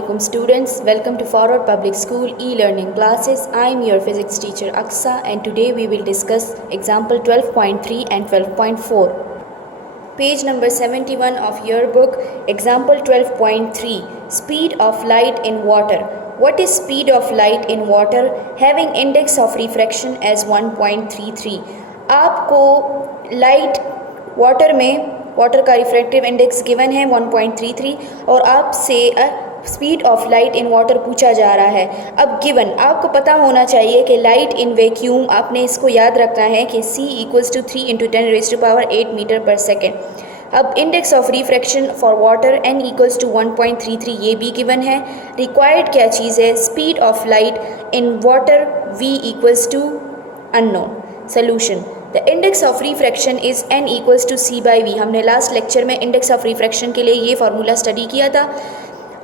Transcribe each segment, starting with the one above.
Welcome students, welcome to Forward Public School e-learning classes. I am your physics teacher Aksa and today we will discuss example 12.3 and 12.4. Page number 71 of your book, example 12.3, speed of light in water. What is speed of light in water? Having index of refraction as 1.33. आपको light water का refractive index given है 1.33 और आपसे speed of light in water पूछा जा रहा है। अब गिवन आपको पता होना चाहिए कि लाइट इन वैक्यूम, आपने इसको याद रखना है कि c इक्वल्स टू 3 × 10⁸ मीटर पर सेकेंड। अब index of refraction for water n equals to 1.33 ये भी गिवन है। रिक्वायर्ड क्या चीज़ है? Speed of light in water v equals to unknown. Solution, the index of refraction is n equals to c by v। हमने last lecture में index of refraction के लिए ये फार्मूला स्टडी किया था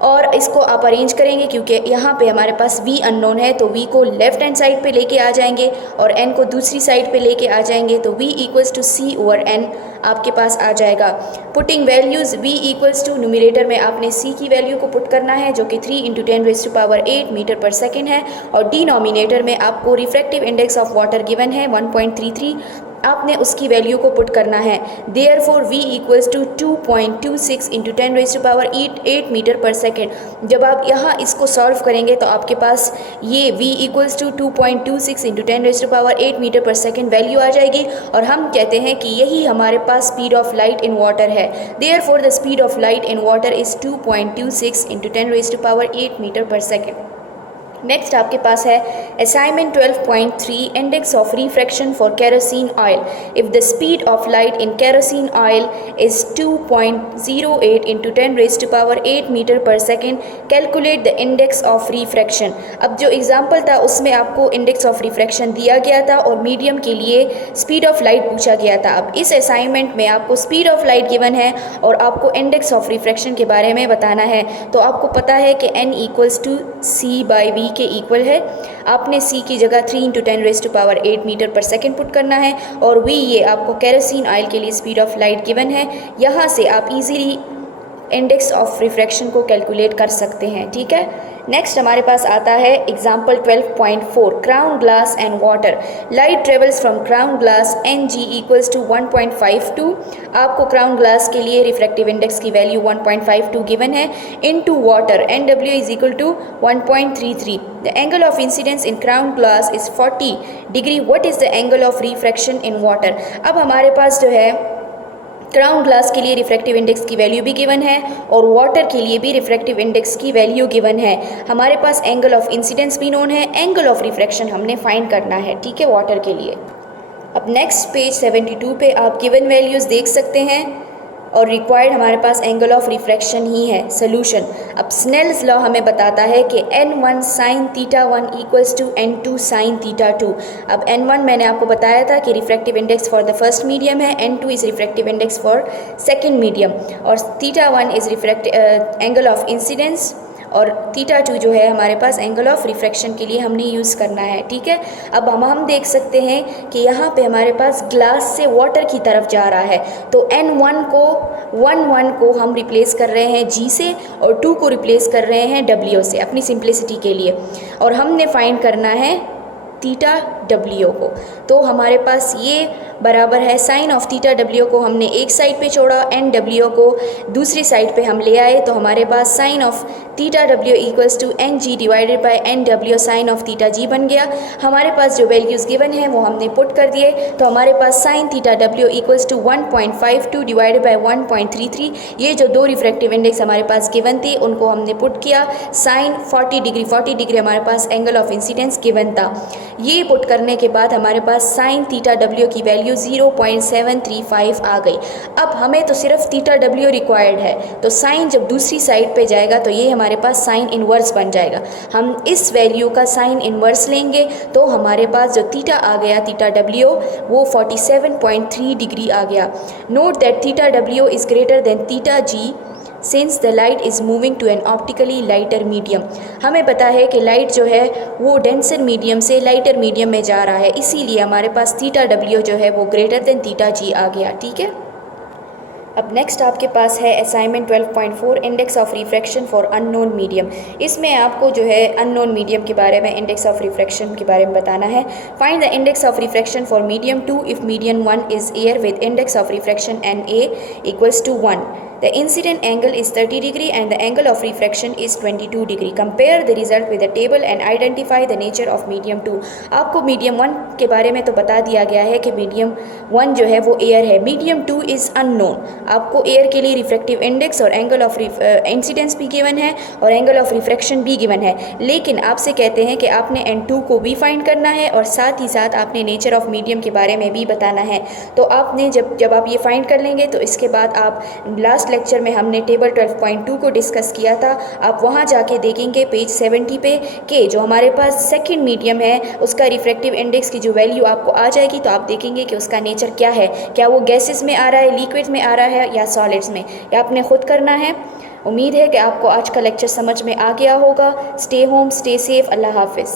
और इसको आप अरेंज करेंगे क्योंकि यहाँ पे हमारे पास v अननोन है तो v को लेफ्ट हैंड साइड पे लेके आ जाएंगे और n को दूसरी साइड पे लेके आ जाएंगे तो v equals to c over n आपके पास आ जाएगा। Putting values v equals to numerator में आपने c की वैल्यू को पुट करना है जो कि 3 × 10⁸ मीटर पर सेकेंड है और डिनोमिनेटर में आपको refractive index of water given है 1.33, आपने उसकी वैल्यू को पुट करना है। Therefore v equals to 2.26 × 10⁸ metre पर सेकेंड। जब आप यहाँ इसको सॉल्व करेंगे तो आपके पास ये v इक्वल्स टू 2.26 × 10⁸ मीटर पर सेकेंड वैल्यू आ जाएगी और हम कहते हैं कि यही हमारे पास speed of light in water है। Therefore the speed of light in water is 2.26 × 10⁸ metre पर सेकेंड। नेक्स्ट आपके पास है assignment 12.3, index of refraction for kerosene oil. If the speed of light in kerosene oil is 2.08 × 10⁸ metre पर second, calculate the index of refraction. अब जो example था उसमें आपको इंडेक्स ऑफ रिफ्रैक्शन दिया गया था और मीडियम के लिए स्पीड ऑफ लाइट पूछा गया था। अब इस असाइनमेंट में आपको स्पीड ऑफ लाइट गिवन है और आपको इंडेक्स ऑफ रिफ्रैक्शन के बारे में बताना है। तो आपको पता है कि n equals to c by v के इक्वल है। आपने c की जगह 3 × 10⁸ मीटर पर सेकेंड पुट करना है और v ये आपको केरोसिन ऑयल के लिए स्पीड ऑफ लाइट गिवन है। यहाँ से आप इजीली इंडेक्स ऑफ रिफ्रैक्शन को कैलकुलेट कर सकते हैं। ठीक है, नेक्स्ट हमारे पास आता है example 12.4, crown glass and water. Light travels from crown glass Ng equals to 1.52। आपको क्राउन ग्लास के लिए रिफ्रैक्टिव इंडेक्स की वैल्यू 1.52 गिवन है। Into water Nw is equal to 1.33। The angle of incidence in crown glass is 40 degree. What is the angle of refraction in water? अब हमारे पास जो है क्राउन ग्लास के लिए रिफ्रैक्टिव इंडेक्स की वैल्यू भी गिवन है और वाटर के लिए भी रिफ्रैक्टिव इंडेक्स की वैल्यू गिवन है। हमारे पास एंगल ऑफ इंसिडेंस भी नोन है, एंगल ऑफ रिफ्रैक्शन हमने फाइंड करना है। ठीक है, वाटर के लिए। अब नेक्स्ट पेज 72 पे आप गिवन वैल्यूज़ देख सकते हैं और रिक्वायर्ड हमारे पास एंगल ऑफ रिफ्रैक्शन ही है। सोल्यूशन, अब स्नेल्स लॉ हमें बताता है कि n1 sin θ1 equals to n2 sin θ2। अब n1 मैंने आपको बताया था कि refractive index for the first medium है, n2 is refractive index for second medium और θ1 इज़ एंगल ऑफ इंसिडेंस और θ2 जो है हमारे पास एंगल ऑफ रिफ्रैक्शन के लिए हमने यूज़ करना है। ठीक है, अब हम देख सकते हैं कि यहाँ पे हमारे पास ग्लास से वाटर की तरफ जा रहा है तो n1 को हम रिप्लेस कर रहे हैं g से और 2 को रिप्लेस कर रहे हैं w से अपनी सिंप्लिसिटी के लिए और हमने फाइंड करना है θw को। तो हमारे पास ये बराबर है साइन ऑफ θw को हमने एक साइड पे छोड़ा, nw को दूसरी साइड पे हम ले आए तो हमारे पास sine of θw equals to ng divided by nw sine of θg बन गया। हमारे पास जो वैल्यूज़ गिवन है वो हमने पुट कर दिए तो हमारे पास sine θw equals to 1.52 divided by 1.33। ये जो दो रिफ्रैक्टिव इंडेक्स हमारे पास गिवन थी उनको हमने पुट किया। साइन 40 डिग्री हमारे पास एंगल ऑफ इंसिडेंस गिवन था। ये पुट करने के बाद हमारे पास साइन θw की वैल्यू 0.735 आ गई। अब हमें तो सिर्फ θw रिक्वायर्ड है तो साइन जब दूसरी साइड पे जाएगा तो ये हमारे पास साइन इन्वर्स बन जाएगा। हम इस वैल्यू का साइन इन्वर्स लेंगे तो हमारे पास जो थीटा आ गया θw वो 47.3 डिग्री आ गया। Note that θw is greater than θg since the light is moving to an optically lighter medium. हमें पता है कि लाइट जो है वो डेंसर मीडियम से लाइटर मीडियम में जा रहा है, इसीलिए हमारे पास θw जो है वो ग्रेटर देन θg आ गया। ठीक है, अब नेक्स्ट आपके पास है assignment 12.4 index of refraction for unknown medium. इसमें आपको जो है अननोन मीडियम के बारे में, इंडेक्स ऑफ रिफ्रैक्शन के बारे में बताना है। Find the index of refraction for medium 2 if medium 1 is air with index of refraction NA equals to 1। The incident angle is 30 degree and the angle of refraction is 22 degree. Compare the result with the table and identify the nature of medium 2. आपको medium 1 के बारे में तो बता दिया गया है कि medium 1 जो है वो air है, medium 2 is unknown। आपको air के लिए refractive index और angle of incidence भी given है और angle of refraction भी given है, लेकिन आपसे कहते हैं कि आपने N2 को भी फाइंड करना है और साथ ही साथ आपने nature of medium के बारे में भी बताना है। तो आपने जब आप ये फाइंड कर लेंगे तो इसके बाद आप लास्ट लेक्चर में हमने टेबल 12.2 को डिस्कस किया था, आप वहाँ जाके देखेंगे पेज 70 पे कि जो हमारे पास सेकंड मीडियम है उसका रिफ्रैक्टिव इंडेक्स की जो वैल्यू आपको आ जाएगी तो आप देखेंगे कि उसका नेचर क्या है, क्या वो गैसेस में आ रहा है, लिक्विड्स में आ रहा है या सॉलिड्स में, या आपने खुद करना है। उम्मीद है कि आपको आज का लेक्चर समझ में आ गया होगा। स्टे होम, स्टे सेफ, अल्लाह हाफिज़।